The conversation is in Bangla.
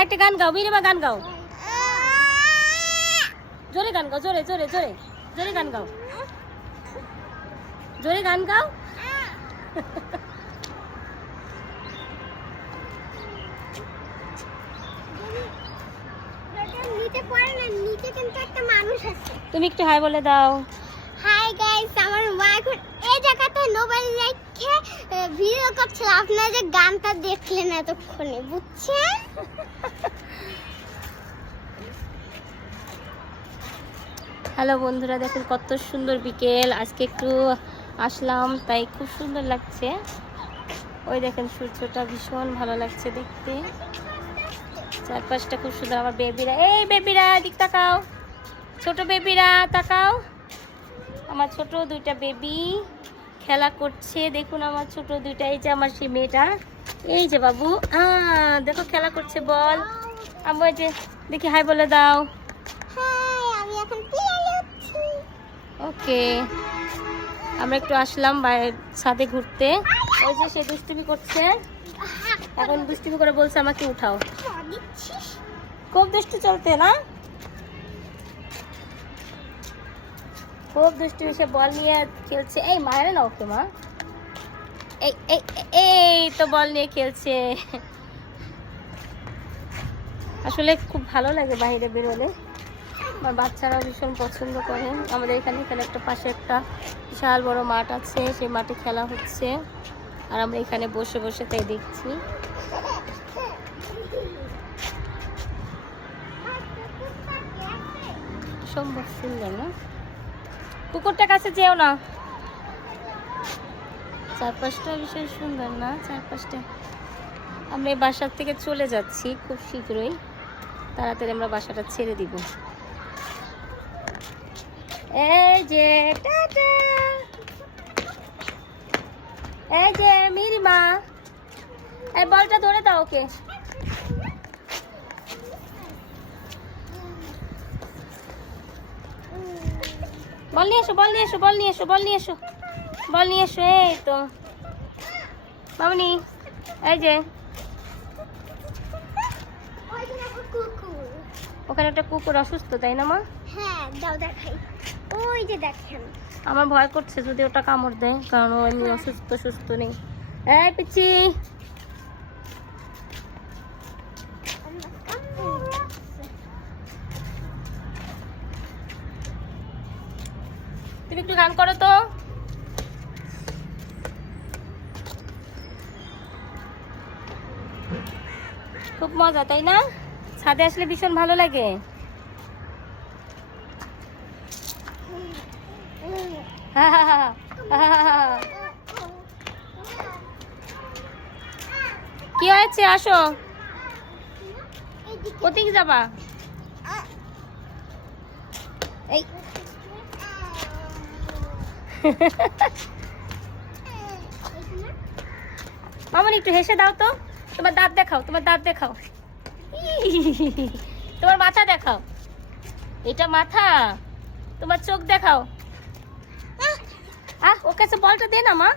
একটা গান গাও বিরিমা গান গাও। জোরে গান গাও, জোরে জোরে জোরে জোরে গান গাও। জোরে গান গাও। তুমি একটু হাই বলে দাও। হাই গাইস আমার মা এখন এই জায়গাতে মোবাইল রেখে ভিডিও করছিল। আপনারা যে গানটা দেখলেন এতক্ষণে, বুঝছেন? হ্যালো বন্ধুরা, দেখুন কত সুন্দর বিকেল। আজকে একটু আসলাম, তাই খুব সুন্দর লাগছে। ওই দেখেন, সূর্যটা ভীষণ ভালো লাগছে দেখতে। চারপাশটা খুব সুন্দর। আমার বেবিরা এই বেবিরা দিক তাকাও। ছোট বেবিরা তাকাও। আমার ছোট দুইটা বেবি খেলা করছে। দেখুন আমার ছোট দুইটা এই যে আমার সেই মেয়েটা। এই যে বাবু আহ, দেখো খেলা করছে বল। আমি ওই যে দেখি হাই বলে দাও। ওকে আমরা একটু আসলাম ছাদে ঘুরতে। ওই যে সে দুষ্টুমি করছে। এখন দুষ্টুমি করে বলছে আমাকে উঠাও। খুব দুষ্টু চলতে না? খুব দুষ্টুমি সে বল নিয়ে খেলছে। এই, মারে না ওকে, মা? এই এই এই তো বল নিয়ে খেলছে। আসলে খুব ভালো লাগে বাইরে বেরোলে। আমার বাচ্চারা ভীষণ পছন্দ করে। আমাদের এখানে এখানে একটা পাশে একটা বিশাল বড় মাঠ আছে, সেই মাঠে খেলা হচ্ছে। আর আমরা এখানে বসে বসে তাই দেখছি। সম্ভব সুন্দর না? কুকুরটার কাছে যেও না। চারপাশটা ভীষণ সুন্দর না? চারপাশটা। আমরা এই বাসার থেকে চলে যাচ্ছি খুব শীঘ্রই। তাড়াতাড়ি আমরা বাসাটা ছেড়ে দিব। এই যে এই যে, মিরিমা। এই বলটা ধরে দাও ওকে। বল নিয়ে এসো বল নিয়ে এসো বল নিয়ে এসো বল নিয়ে এসো। বল নিয়ে এসো এই তো। মামনি এই যে। ওখানে একটা কুকুর অসুস্থ তাই না মা? হ্যাঁ দাও দেখাই। ওই যে দেখেন। আমার ভয় করছে যদি ওটা কামড় দেয় কারণ ও এমনি অসুস্থ সুস্থ নেই। এই পিচ্ছি। তুমি একটু গান করো তো। খুব মজা, তাই না? ছাদে আসলে ভীষণ ভালো লাগে। কি হয়েছে? আসো। কোথায় যাবা? এই মামনি, একটু হেসে দাও তো। তোমার দাঁত দেখাও, তোমার দাঁত দেখাও। তোমার মাথা দেখাও। এটা মাথা। তোমার চোখ দেখাও। আহ ওর কাছে বলটা দে না, মা।